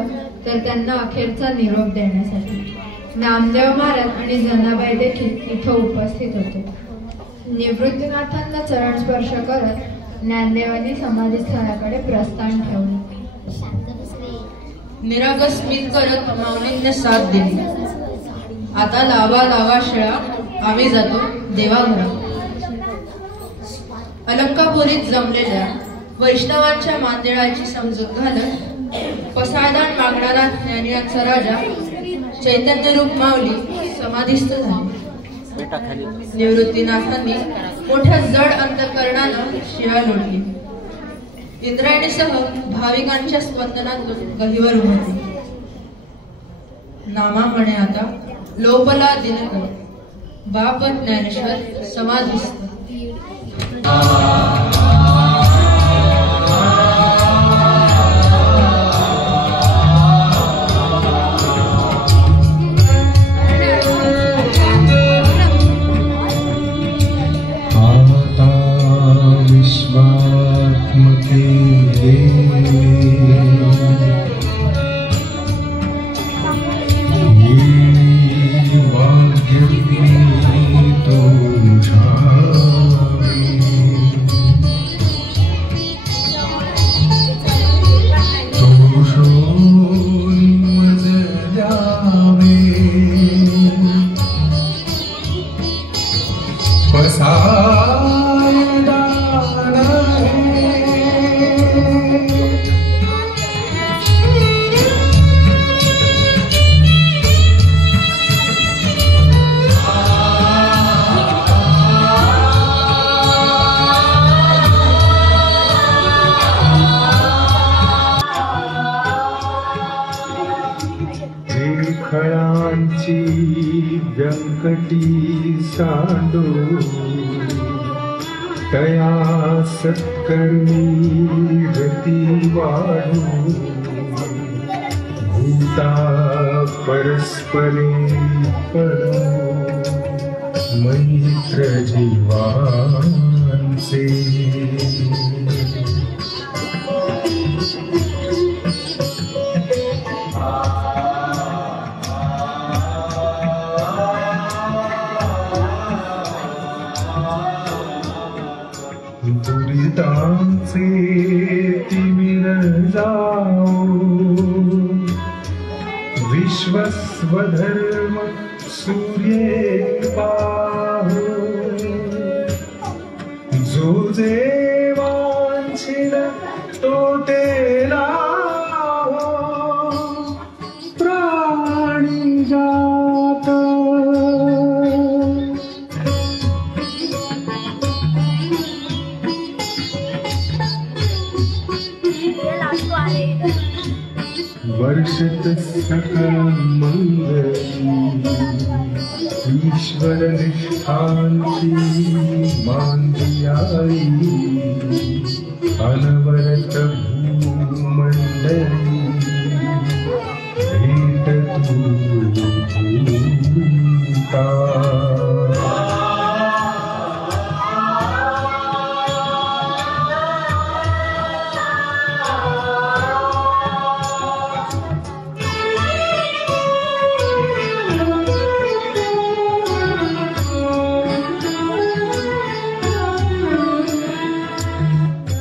तर त्यांना अखेरचा निरोप देण्यासाठी. नामदेव महाराज आणि जनाबाई देखील इथं उपस्थित होते. निवृत्तीनाथांना चरण स्पर्श करत ज्ञानदेवांनी समाधीस्थळाकडे प्रस्थान ठेवले. निरागसमित करत माऊलींना साथ दिली. आता लावा शेळा, आम्ही जातो देवाघरा. अलंकापुरीत जमलेल्या वैष्णवांच्या मांदेळाची समजूत घालत पसायदान मागणारा ज्ञानियांचा राजा चैतन्यरूप माऊली समाधीस्थ झाले. निवृत्तीनाथांनी मोठ्या जड अंतःकरणानं शिळा लोटली. इंद्रायणीसह भाविकांच्या स्पंदनातून गहिवर उमटली. नामा म्हणे आता लोपला दिनकर, बाप ज्ञानेश्वर समाधीस्थ. तया सत्कर्मी रती वाढू भूता परस्परे परो मैत्र जीवांचे. दुरितांचे तिमिर जाओ विश्वस्वधर्म सूर्ये पाहो. जो जे वांछिल तो ते लाहो प्राणी जात. वर्षत सकल मंगली ईश्वर निष्ठांची मांदियाई. अनवरत भूमंडली भेट तूता.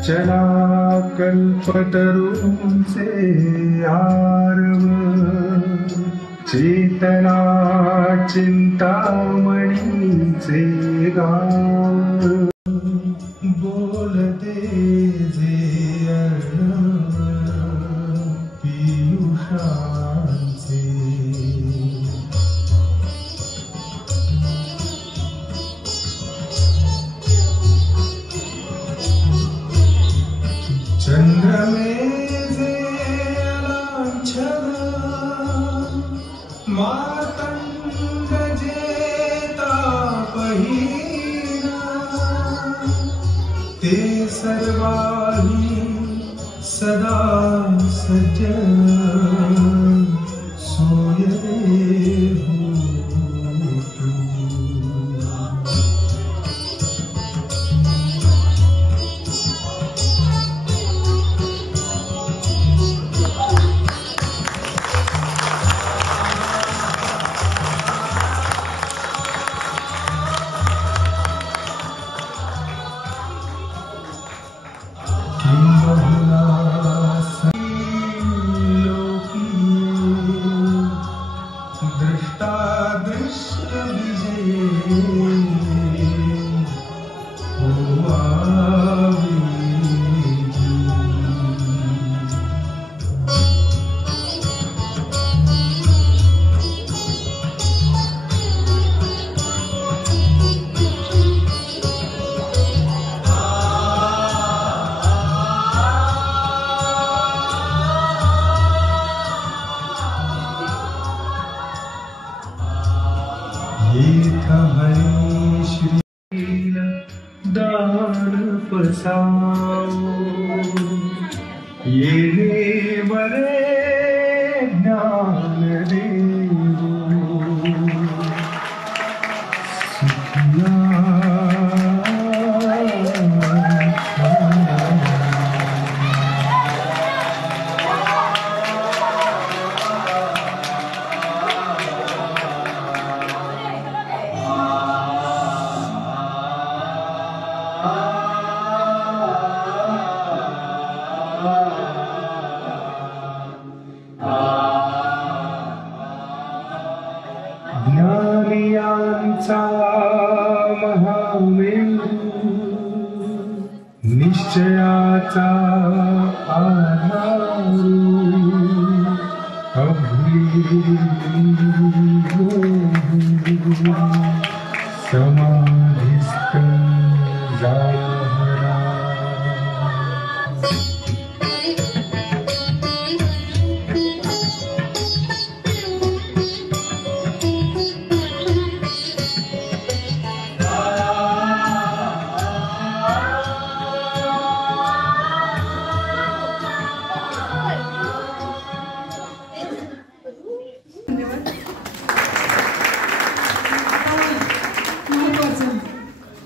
चला कल्पतरूंचे आरव चेतना चिंतामणीचे गाव बोलते जे पियुषांचे चंद्रमेघे लांछन मातंग जेता पहिरा ते सर्वाही सदा सज्जन सोय दान पसाओ येणे बरे ज्ञान देवो ज्ञानियांचा महामेरू निश्चयाचा आधारू समाधिस्थ जाहरा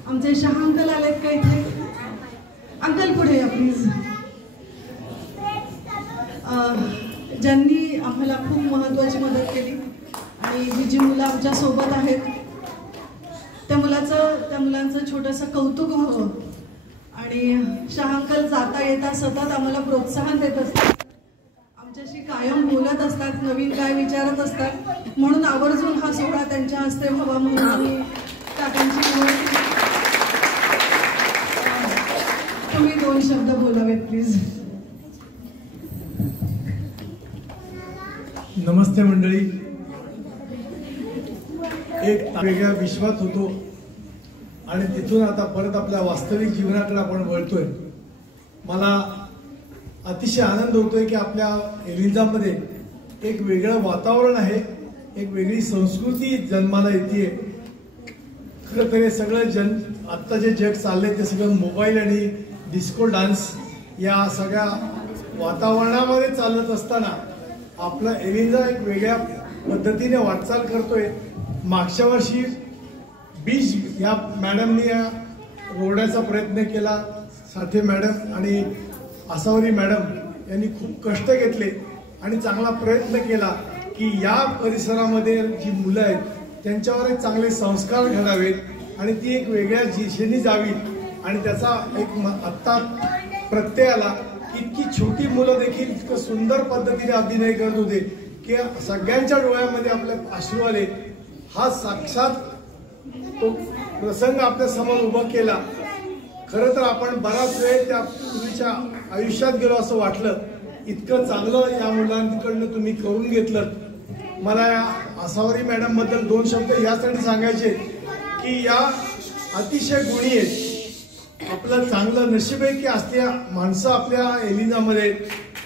आमचे शहा अंकल आलेत का इथे? अंकल पुढे या प्लीज. ज्यांनी आम्हाला खूप महत्त्वाची मदत केली आणि ही जी मुलं आमच्या सोबत आहेत त्या मुलांचं छोटंसं कौतुक व्हावं आणि शहा अंकल जाता येता सतत आम्हाला प्रोत्साहन देत असतात, आमच्याशी कायम बोलत असतात, नवीन काय विचारत असतात. म्हणून आवर्जून हा सोहळा त्यांच्या हस्ते व्हावा म्हणून आम्ही काकांची निवड केली. तुम्ही 2 शब्द बोलावेत प्लीज. नमस्ते मंडळी. एक वेगळ्या विश्वात होतो आणि तिथून आता परत आपल्या वास्तविक जीवनाकडे आपण वळतोय. मला अतिशय आनंद होतोय की आपल्या एलिझामध्ये एक वेगळं वातावरण आहे, एक वेगळी संस्कृती जन्माला येते. खरं तर हे सगळं आत्ता जे जग चाललंय ते सगळं मोबाईल आणि डिस्को डान्स या सगळ्या वातावरणामध्ये चालत असताना आपला एलिझा एक वेगळ्या पद्धतीने वाटचाल करतोय. मागच्या वर्षी बीच या मॅडमनी या रोवण्याचा प्रयत्न केला. साठे मॅडम आणि आसावरी मॅडम यांनी खूप कष्ट घेतले आणि चांगला प्रयत्न केला की या परिसरामध्ये जी मुलं आहेत त्यांच्यावर एक चांगले संस्कार घडावेत आणि ती एक वेगळ्या दिशेने जावी. आणि त्याचा एक आत्ता प्रत्यय आला इतकी छोटी मुलं देखील इतकं सुंदर पद्धतीने अभिनय करत होते की सगळ्यांच्या डोळ्यामध्ये आपल्या अश्रू आले. हा साक्षात तो प्रसंग आपल्या समोर उभा केला. खरं तर आपण बराच वेळ त्या पूर्वीच्या आयुष्यात गेलो असं वाटलं. इतकं चांगलं या मुलांकडनं तुम्ही करून घेतलं. मला या आसावरी मॅडम बद्दल 2 शब्द यासाठी सांगायचे की या अतिशय गुणी आहेत. आपलं चांगलं नशीब आहे की असल्या माणसं आपल्या एलिनामध्ये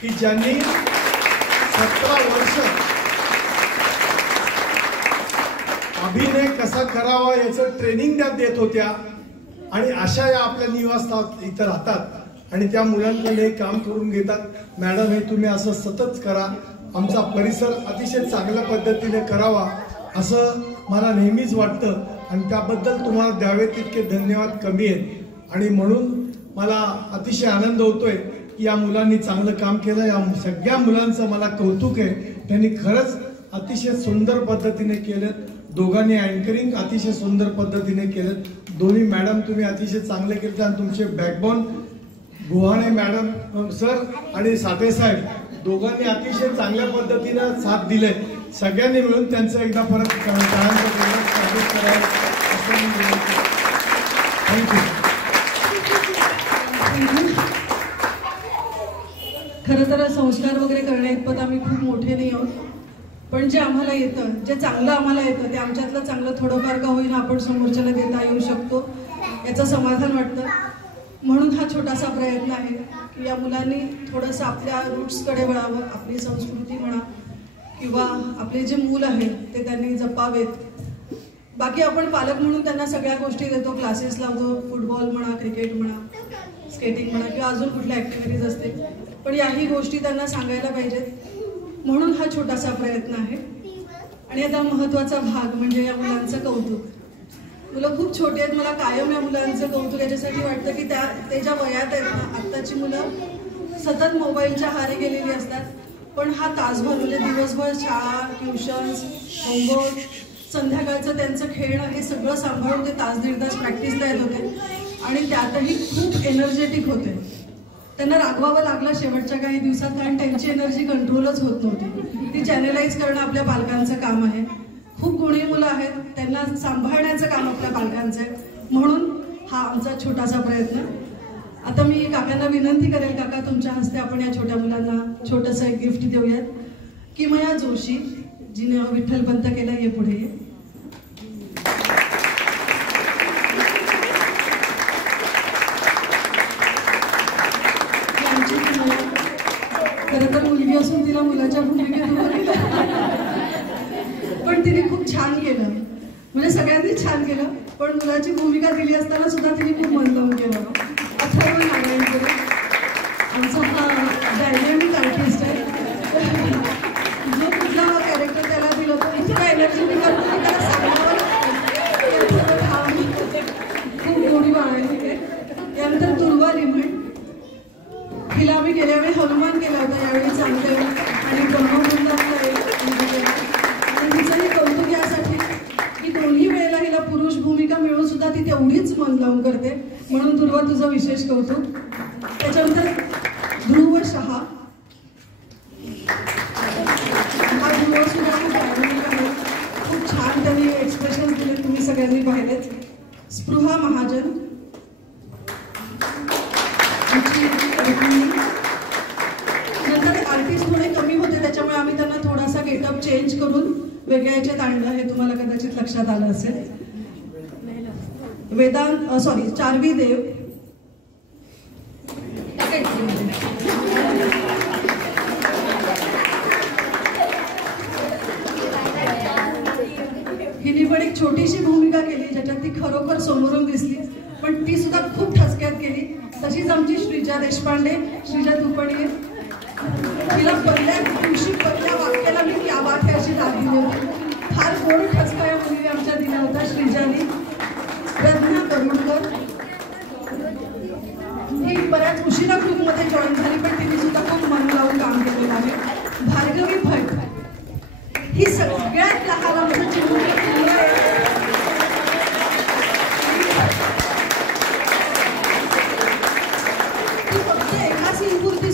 की ज्यांनी 17 वर्ष अभिनय कसा करावा याचं ट्रेनिंग त्यात देत होत्या आणि अशा या आपल्या निवासस्थानात इथं राहतात आणि त्या मुलांकडे काम करून घेतात. मॅडम हे तुम्ही असं सतत करा. आमचा परिसर अतिशय चांगल्या पद्धतीने करावा असं मला नेहमीच वाटतं आणि त्याबद्दल तुम्हाला द्यावे तितके धन्यवाद कमी आहेत. आणि म्हणून मला अतिशय आनंद होतोय की या मुलांनी चांगलं काम केलं. या सगळ्या मुलांचं मला कौतुक आहे. त्यांनी खरंच अतिशय सुंदर पद्धतीने केलं. दोघांनी अँकरिंग अतिशय सुंदर पद्धतीने केलं. दोन्ही मॅडम तुम्ही अतिशय चांगले केले आणि तुमचे बॅकबोन गुहाणे मॅडम सर आणि साठे साहेब दोघांनी अतिशय चांगल्या पद्धतीनं साथ दिले. सगळ्यांनी मिळून त्यांचं एकदा परत थँक्यू. खरं तर संस्कार वगैरे करण्याइतपत आम्ही खूप मोठे नाही आहोत, पण जे आम्हाला येतं, जे चांगलं आम्हाला येतं ते आमच्यातलं चांगलं थोडंफार का होईना आपण समोरच्याला देता येऊ शकतो याचं समाधान वाटतं. म्हणून हा छोटासा प्रयत्न आहे की या मुलांनी थोडंसं आपल्या रूट्सकडे वळावं. आपली संस्कृती म्हणा किंवा आपले जे मूल आहेत ते त्यांनी जपावेत. बाकी आपण पालक म्हणून त्यांना सगळ्या गोष्टी देतो, क्लासेस लावतो, फुटबॉल म्हणा, क्रिकेट म्हणा, स्केटिंग म्हणा किंवा अजून कुठल्या ॲक्टिव्हिटीज असते, पण याही गोष्टी त्यांना सांगायला पाहिजेत. म्हणून हा छोटासा प्रयत्न आहे. आणि आता महत्त्वाचा भाग म्हणजे या मुलांचं कौतुक. मुलं खूप छोटी आहेत. मला कायम या मुलांचं कौतुक याच्यासाठी वाटतं की ते ज्या वयात आहेत ना, आत्ताची मुलं सतत मोबाईलच्या आहारी गेलेली असतात, पण हा तासभर म्हणजे दिवसभर शाळा, ट्युशन्स, होमवर्क, संध्याकाळचं त्यांचं खेळणं हे सगळं सांभाळून ते तास दीड तास प्रॅक्टिसला येत होते आणि त्यातही खूप एनर्जेटिक होते. त्यांना रागवावं लागलं शेवटच्या काही दिवसात, कारण त्यांची एनर्जी कंट्रोलच होत नव्हती. ती चॅनलाइज करणं आपल्या पालकांचं काम आहे. खूप गुणी मुलं आहेत, त्यांना सांभाळण्याचं काम आपल्या पालकांचं आहे. म्हणून हा आमचा छोटासा प्रयत्न. आता मी काकांना विनंती करेल, काका तुमच्या हस्ते आपण या छोट्या मुलांना छोटंसं एक गिफ्ट देऊयात. किमया जोशी जिने विठ्ठल पंत केलं, ये पुढे ये. खरं तर मुलगी असून तिला मुलाच्या भूमिकेत पण तिने खूप छान केलं, म्हणजे सगळ्यांनी छान केलं, पण मुलाची भूमिका दिली असताना सुद्धा तिने खूप मन लावून केलं. अथर्व नारायणपूर आमचा हा डायनॅमिक आर्टिस्ट आहे. जो तुझा कॅरेक्टर त्याला दिलं होतं इतका एनर्जी मी करतो की त्याला सांगावं खूप गोडी बाळगली. त्यानंतर दुर्वा लिमण, तिला आम्ही गेल्या वेळी हनुमान केला होता, यावेळी चांगले आणि ब्रह्मवृंदातला आणि तिचंही कौतुक यासाठी की दोन्ही वेळेला हिला पुरुष भूमिका मिळून सुद्धा ती तेवढीच मन लावून करते. म्हणून दुर्वा तुझं विशेष कौतुक. त्याच्यानंतर ध्रुव शहा, हा ध्रुव सुद्धा खूप डायनॅमिक आहे, खूप छान त्यांनी एक्सप्रेशन दिले, तुम्ही सगळ्यांनी पाहिलेत. स्पृहा महाजन, नंतर आर्टिस्ट थोडे कमी होते त्याच्यामुळे आम्ही त्यांना थोडासा गेटअप चेंज करून वेगळ्या याच्यात आणलं, हे तुम्हाला कदाचित लक्षात आलं असेल. वेदांत चारवी देव, हिने पण एक छोटीशी भूमिका केली ज्याच्यात ती खरोखर समोरून दिसली, पण ती सुद्धा खूप ठसक्यात केली. तशीच आमची श्रीजा देशपांडे, श्रीजा तुपडे, तिला पहिल्या दिवशी पहिल्या वाक्याला मी क्या बात है अशी दाद दिली होती. फार गोड ठसका या मुलीने आमच्या दिला होता श्रीजानी. रत्ना करुणकर, ही बऱ्याच उशिरा ग्रुपमध्ये जॉईन झाली, पण तिने सुद्धा खूप मन लावून काम केलेलं आहे. भार्गवी भट, ही सगळ्यात लहान आमची फक्त एका सीनपुरती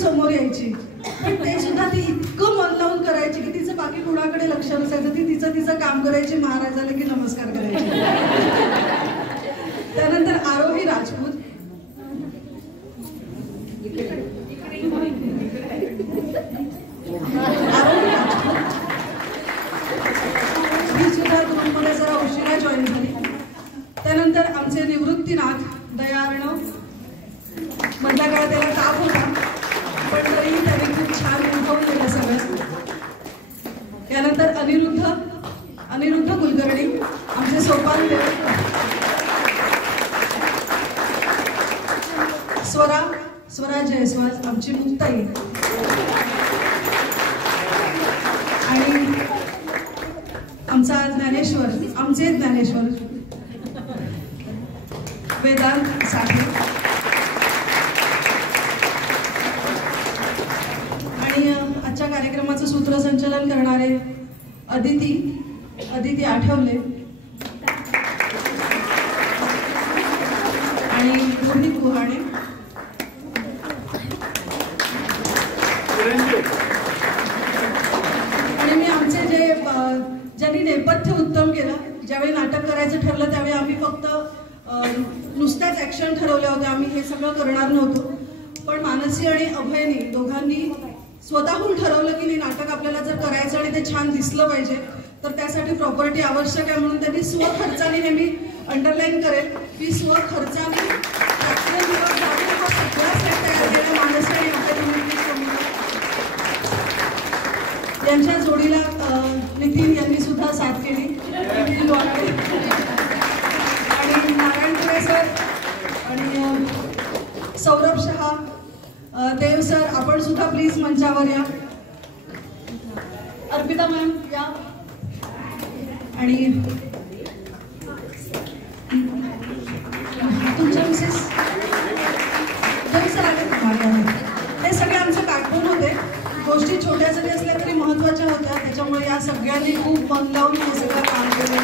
आमचे निवृत्तीनाथ दयार्णव, मधल्या काळात त्याला ताप होता पण तरीही त्याने खूप छान अनुभव केला सगळं. त्यानंतर अनिरुद्ध कुलकर्णी आमचे सोपान देव, स्वरा जयस्वाल आमची मुक्ताई, आणि आमचे ज्ञानेश्वर वेदांत साठे, आणि आजच्या कार्यक्रमाचं सूत्रसंचालन करणारे अदिती आठवले आणि रोहित गुहाणे. आणि मी आमचे ज्यांनी नेपथ्य उत्तम केलं, ज्यावेळी नाटक करायचं ठरलं त्यावेळी आम्ही फक्त नुसत्याच ऍक्शन ठरवल्या होत्या, आम्ही हे सगळं करणार नव्हतो. पण मानसी आणि अभयनी दोघांनी स्वतःहून ठरवलं की नाटक आपल्याला जर करायचं आणि ते छान दिसलं पाहिजे तर त्यासाठी प्रॉपर्टी आवश्यक आहे, म्हणून त्यांनी स्वखर्चाने, हे मी अंडरलाईन करेल की स्वखर्चाने मानसी आणि यांच्या जोडीला नितीन यांनी सुद्धा साथ केली, आणि नारायण पुरे सर आणि सौरभ शहा, देव सर आपण सुद्धा प्लीज मंचावर या, अर्पिता मॅम या, आणि तुमच्या मिसेस देव सर आले. हे सगळे आमचे बॅकबोन होते. गोष्टी छोट्या जरी असल्या तरी महत्त्वाच्या होत्या, त्याच्यामुळे या सगळ्यांनी खूप मन लावून हे सगळं काम केलं.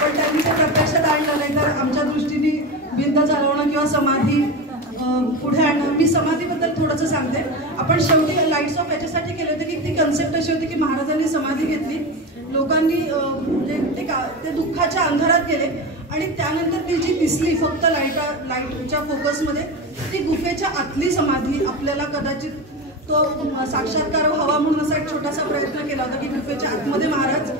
पण त्यांनी ते प्रत्यक्षात आणलं नाही तर आमच्या दृष्टीने भिंत चालवणं किंवा समाधी पुढे आणणं. मी समाधीबद्दल थोडंसं सांगते. आपण शेवटी लाईट्स ऑफ याच्यासाठी केले होते की ती कन्सेप्ट अशी होती की महाराजांनी समाधी घेतली, लोकांनी म्हणजे ते दुःखाच्या अंधारात गेले आणि त्यानंतर ती जी दिसली फक्त लाईटच्या फोकसमध्ये, ती गुफेच्या आतली समाधी. आपल्याला कदाचित तो साक्षात्कार व्हावा म्हणून असा एक छोटासा प्रयत्न केला होता की गुफेच्या आतमध्ये महाराज,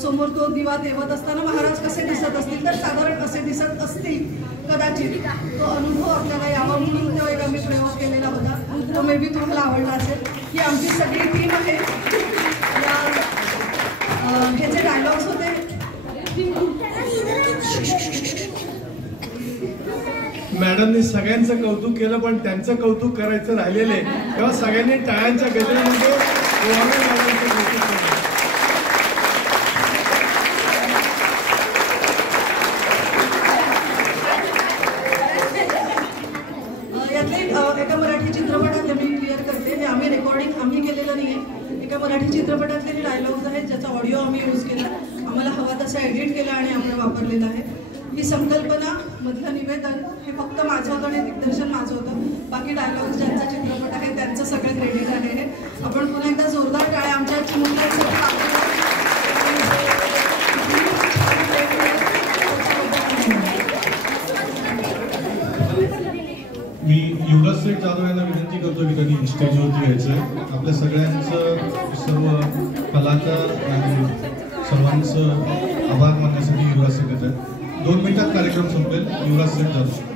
समोर तो दिवा तेवत असताना महाराज कसे दिसत असतील, तर साधारण असे दिसत असतील कदाचित. तो अनुभव आपल्याला यावा म्हणून तो एक आम्ही प्रयोग केलेला होता. तो मे बी तुम्हाला आवडला असेल. ही आमची सगळी टीम आहे. हे जे डायलॉग्स होते मॅडमनी सगळ्यांचं कौतुक केलं, पण त्यांचं कौतुक करायचं राहिलेलं आहे, तेव्हा सगळ्यांनी टाळ्यांच्या गजरामध्ये एका मराठी चित्रपटातले मी क्लिअर करते, हे आम्ही रेकॉर्डिंग आम्ही केलेलं नाहीये. एका मराठी चित्रपटातले हे डायलॉग्स आहेत ज्याचा ऑडिओ आम्ही यूज केला, आम्हाला हवा तसा एडिट केला आणि आपण वापरलेला आहे. ही संकल्पना मधलं निवेदन हे फक्त माझं होतं आणि दिग्दर्शन माझं होतं. बाकी डायलॉग्स ज्यांचा चित्रपट आहे त्यांचं सगळं क्रेडिट आहे. आपण पुन्हा एकदा जोरदार टाळ्या आमच्या मी युवराज सेठ जाधव यांना विनंती करतो की त्यांनी स्टेजवरती यायचं. आपल्या सगळ्यांचं सर्व कलाकार आणि सर्वांचं आभार मानण्यासाठी युवराज सेठ येतात. 2 मिनिटात कार्यक्रम संपेल. युवराज सेठ जाधव.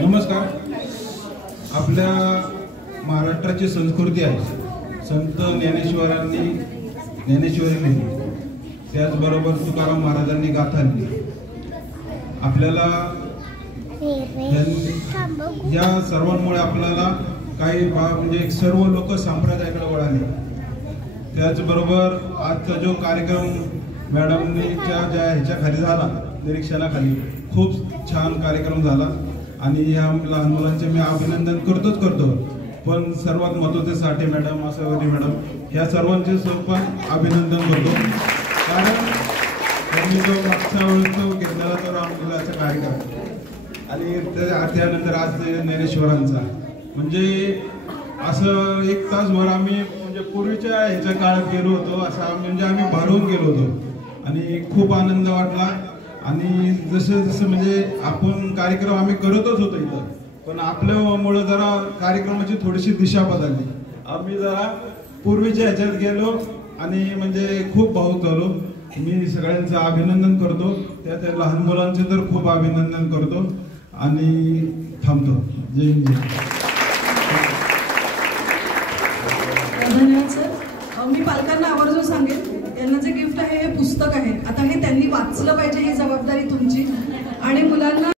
नमस्कार. आपल्या महाराष्ट्राची संस्कृती आहे. संत ज्ञानेश्वरी लिहिली, त्याचबरोबर तुकाराम महाराजांनी गाथा लिहिली. आपल्याला या सर्वांमुळे आपल्याला काही म्हणजे सर्व लोक संप्रदायाकडे वळाले. त्याचबरोबर आजचा जो कार्यक्रम मॅडमनीच्या ज्या ह्याच्याखाली झाला, निरीक्षणाखाली खूप छान कार्यक्रम झाला आणि या लहान मुलांचे मी अभिनंदन करतो. पण सर्वात महत्वाचे साठे मॅडम, आसावरी मॅडम, ह्या सर्वांचे पण अभिनंदन करतो. कारण त्यांनी जो मागच्या वेळेस घेतलेला तो रामलीलाचा कार्यक्रम आणि त्यानंतर आज ज्ञानेश्वरांचा, म्हणजे असं 1 तासभर आम्ही म्हणजे पूर्वीच्या ह्याच्या काळात गेलो होतो, असं म्हणजे आम्ही भरून गेलो होतो आणि खूप आनंद वाटला. आणि जसं जसं म्हणजे आपण कार्यक्रम आम्ही करतच होतो इथं, पण आपल्यामुळं जरा कार्यक्रमाची थोडीशी दिशा बदलली. आम्ही जरा पूर्वीच्या ह्याच्यात गेलो आणि म्हणजे खूप भावुक झालो. मी सगळ्यांचं अभिनंदन करतो, त्या लहान मुलांचे तर खूप अभिनंदन करतो आणि थांबतो. जय हिंद. धन्यवाद सर. मी पालकांना आवर्जून सांगेन, यांना जे गिफ्ट आहे हे पुस्तक आहे. आता हे त्यांनी वाचलं पाहिजे, ही जबाबदारी तुमची. आणि मुलांना